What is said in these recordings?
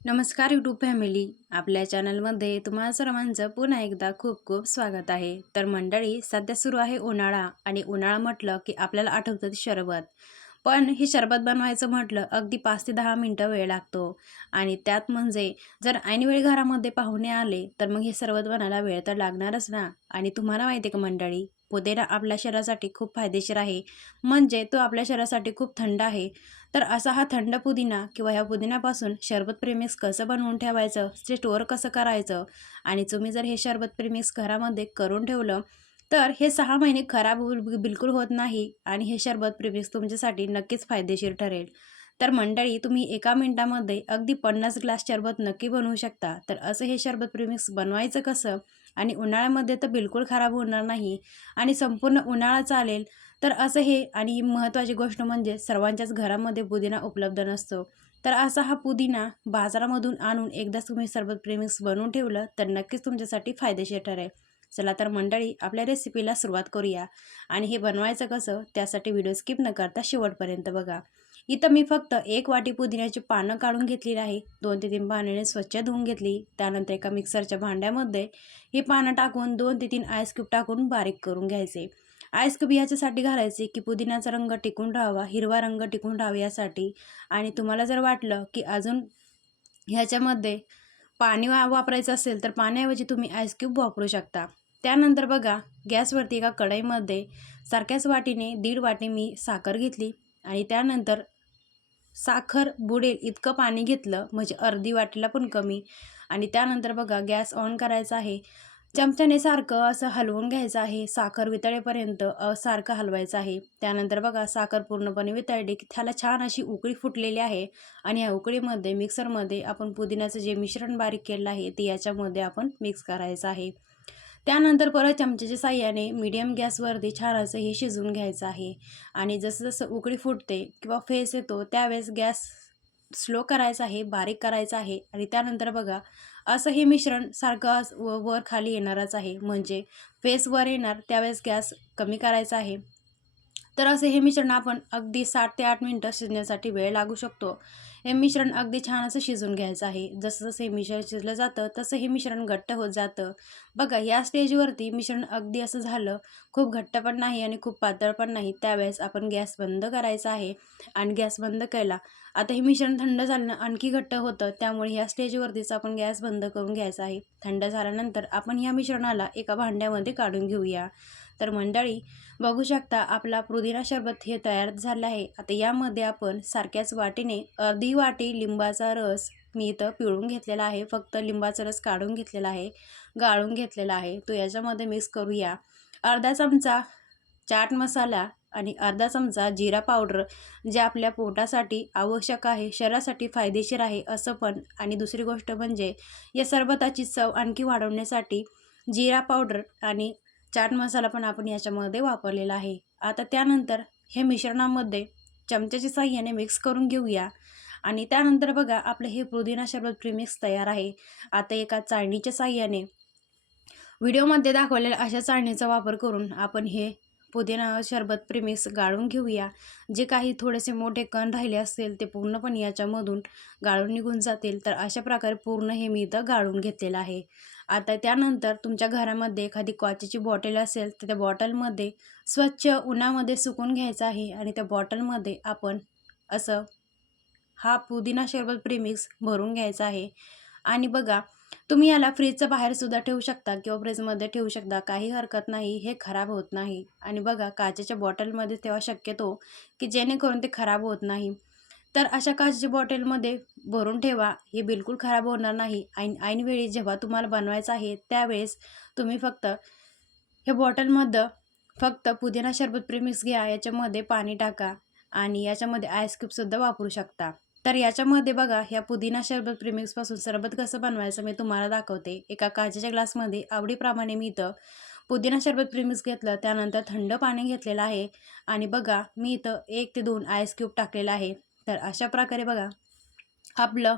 नमस्कार YouTube family आपल्या चॅनलमध्ये तुम्हा सर्वांचं पुन्हा एकदा खूप खूप स्वागत आहे. तर मंडळी सध्या सुरू आहे उन्हाळा आणि उन्हाळा म्हटलं की आपल्याला आठवतं शरबत. पण हे शरबत बनवायचं म्हटलं अगदी पाच ते दहा मिनटं वेळ लागतो. आणि त्यात म्हणजे जर ऐनवेळी घरामध्ये पाहुणे आले तर मग हे सरबत बनायला वेळ तर लागणारच ना? आणि तुम्हाला माहिती आहे का मंडळी पुदिना आपल्या शरीरासाठी खूप फायदेशीर आहे. म्हणजे तो आपल्या शरीरासाठी खूप थंड आहे. तर असा हा थंड पुदिना किंवा ह्या पुदिन्यापासून शरबत प्रेमिक्स कसं बनवून ठेवायचं? ते स्टोअर कसं करायचं? आणि तुम्ही जर हे शरबत प्रेमिक्स घरामध्ये करून ठेवलं तर हे सहा महिने खराब बिलकुल होत नाही आणि हे शरबत प्रेमिक्स तुमच्यासाठी नक्कीच फायदेशीर ठरेल. तर मंडळी तुम्ही एका मिनटामध्ये अगदी पन्नास ग्लास शरबत नक्की बनवू शकता. तर असं हे शरबत प्रेमिक्स बनवायचं कसं? आणि उन्हाळ्यामध्ये तर बिलकुल खराब होणार नाही. आणि संपूर्ण उन्हाळा चालेल. तर असं हे आणि महत्त्वाची गोष्ट म्हणजे सर्वांच्याच घरामध्ये पुदिना उपलब्ध नसतो. तर असा हा पुदिना बाजारामधून आणून एकदाच तुम्ही सरबत प्रेमिक्स बनवून ठेवलं तर नक्कीच तुमच्यासाठी फायदेशीर ठरेल. चला तर मंडळी आपल्या रेसिपीला सुरुवात करूया. आणि हे बनवायचं कसं? त्यासाठी व्हिडिओ स्किप न करता शेवटपर्यंत बघा. इथं मी फक्त एक वाटी पुदिन्याची पानं काढून घेतलेली आहे. दोन ते तीन पाण्याने स्वच्छ धुवून घेतली. त्यानंतर एका मिक्सरच्या भांड्यामध्ये ही पानं टाकून दोन ते तीन आईस क्यूब टाकून बारीक करून घ्यायचे. आईस क्यूब घालायचे की पुदिन्याचा रंग टिकून राहावा हिरवा रंग टिकून राहावा यासाठी. आणि तुम्हाला जर वाटलं की अजून ह्याच्यामध्ये पाणी वा वापरायचं असेल तर पाण्याऐवजी तुम्ही आईस क्यूब वापरू शकता. त्यानंतर बघा गॅसवरती एका कढईमध्ये सारख्याच वाटीने दीड वाटी मी साखर घेतली आणि त्यानंतर साखर बुडेल इतकं पाणी घेतलं म्हणजे अर्धी वाटीला पण कमी. आणि त्यानंतर बघा गॅस ऑन करायचा आहे. चमच्याने सारखं असं हलवून घ्यायचं आहे. साखर वितळेपर्यंत सारखं हलवायचं आहे. त्यानंतर बघा साखर पूर्णपणे वितळली की त्याला छान अशी उकळी फुटलेली आहे. आणि ह्या उकळीमध्ये मिक्सरमध्ये आपण पुदिन्याचं जे मिश्रण बारीक केलं आहे ते याच्यामध्ये आपण मिक्स करायचं आहे. त्यानंतर परत चमच्याच्या साह्याने मीडियम गॅसवरती छान असं हे शिजवून घ्यायचं आहे. आणि जसं जसं उकळी फुटते किंवा फेस येतो त्यावेळेस गॅस स्लो करायचा आहे बारीक करायचा आहे. आणि त्यानंतर बघा असं हे मिश्रण सारखं व वर खाली येणारच आहे. म्हणजे फेस वर येणार त्यावेळेस गॅस कमी करायचा आहे. तर असं हे मिश्रण आपण अगदी सात ते आठ मिनटं शिजण्यासाठी वेळ लागू शकतो. हे मिश्रण अगदी छान असं शिजून घ्यायचं आहे. जसं जसं हे मिश्रण शिजलं जातं तसं हे मिश्रण घट्ट होत जातं. बघा या स्टेजवरती मिश्रण अगदी असं झालं खूप घट्ट पण नाही आणि खूप पातळ पण नाही. त्यावेळेस आपण गॅस बंद करायचा आहे आणि गॅस बंद केला. आता हे मिश्रण थंड झालं आणखी घट्ट होतं त्यामुळे ह्या स्टेजवरतीच आपण गॅस बंद करून घ्यायचा आहे. थंड झाल्यानंतर आपण ह्या मिश्रणाला एका भांड्यामध्ये काढून घेऊया. तर मंडळी बघू शकता आपला पुदिना शरबत हे तयार झालं आहे. आता यामध्ये आपण सारख्याच वाटीने अर्धी वाटी लिंबाचा रस मी इथं पिळून घेतलेला आहे. फक्त लिंबाचा रस काढून घेतलेला आहे गाळून घेतलेला आहे. तो याच्यामध्ये मिक्स करूया. अर्धा चमचा चाट मसाला आणि अर्धा चमचा जिरा पावडर जे आपल्या पोटासाठी आवश्यक आहे शरीरासाठी फायदेशीर आहे असं पण. आणि दुसरी गोष्ट म्हणजे या सरबताची चव आणखी वाढवण्यासाठी जिरा पावडर आणि चाट मसाला पण आपण याच्यामध्ये वापरलेला आहे. आता त्यानंतर हे मिश्रणामध्ये चमच्याच्या साह्याने मिक्स करून घेऊया. आणि त्यानंतर बघा आपलं हे पुदिना शरबत प्रीमिक्स तयार आहे. आता एका चाळणीच्या साह्याने व्हिडिओमध्ये दाखवलेल्या अशा चाळणीचा वापर करून आपण हे पुदिना शरबत प्रेमिक्स गाळून घेऊया. जे काही थोडेसे मोठे कण राहिले असतील ते पूर्णपणे याच्यामधून गाळून निघून जातील. तर अशा प्रकारे पूर्ण हे मी इथं गाळून घेतलेलं आहे. आता त्यानंतर तुमच्या घरामध्ये एखादी क्वाचेची बॉटल असेल तर त्या बॉटलमध्ये स्वच्छ उन्हामध्ये सुकून घ्यायचं आहे आणि त्या बॉटलमध्ये आपण असं हा पुदिना शरबत प्रिमिक्स भरून घ्यायचा आहे. आणि बघा तुम्ही याला फ्रीजचं बाहेरसुद्धा ठेवू शकता किंवा फ्रीजमध्ये ठेवू शकता. काही हरकत नाही हे खराब होत नाही. आणि बघा काचेच्या बॉटलमध्ये तेव्हा शक्यतो की जेणेकरून ते खराब होत नाही. तर अशा काचेच्या बॉटलमध्ये भरून ठेवा. हे बिलकुल खराब होणार नाही. ऐन ऐनवेळी जेव्हा तुम्हाला बनवायचं आहे त्यावेळेस तुम्ही फक्त हे बॉटलमध्ये फक्त पुदिना शरबत प्रेमिक्स घ्या. याच्यामध्ये पाणी टाका आणि याच्यामध्ये आईस्क्यूबसुद्धा वापरू शकता. तर याच्यामध्ये बघा ह्या पुदिना शरबत प्रेमिक्सपासून सरबत कसं बनवायचं मी तुम्हाला दाखवते. एका काचेच्या ग्लासमध्ये आवडीप्रमाणे मी इथं पुदिना शरबत प्रेमिक्स घेतलं. त्यानंतर थंड पाणी घेतलेलं आहे. आणि बघा मी इथं एक ते दोन आईस्क्यूब टाकलेलं आहे. तर अशा प्रकारे बघा आपलं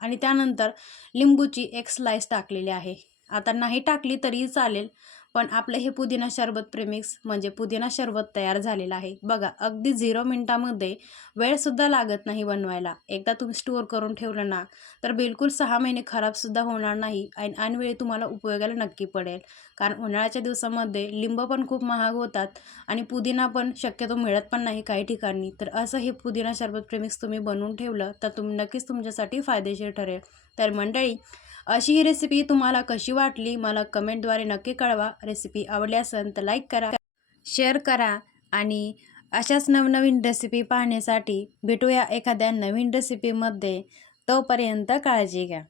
आणि त्यानंतर लिंबूची एक स्लाईस टाकलेली आहे. आता नाही टाकली तरीही चालेल पण आपलं हे पुदिना शरबत प्रेमिक्स म्हणजे पुदिना शरबत तयार झालेलं आहे. बघा अगदी झिरो मिनटामध्ये वेळसुद्धा लागत नाही बनवायला. एकदा तुम्ही स्टोअर करून ठेवलं ना तर बिलकुल सहा महिने खराबसुद्धा होणार नाही आणि ऐनवेळी तुम्हाला उपयोगाला नक्की पडेल. कारण उन्हाळ्याच्या दिवसामध्ये लिंब पण खूप महाग होतात आणि पुदिना पण शक्यतो मिळत पण नाही काही ठिकाणी. तर असं हे पुदिना शरबत प्रेमिक्स तुम्ही बनवून ठेवलं तर तुम नक्कीच तुमच्यासाठी फायदेशीर ठरेल. तर मंडळी अशी ही रेसिपी तुम्हाला कशी वाटली मला कमेंटद्वारे नक्की कळवा. रेसिपी आवडली असेल तर लाईक करा शेअर करा आणि अशाच नवनवीन रेसिपी पाहण्यासाठी भेटूया एखाद्या नवीन रेसिपीमध्ये तोपर्यंत काळजी घ्या.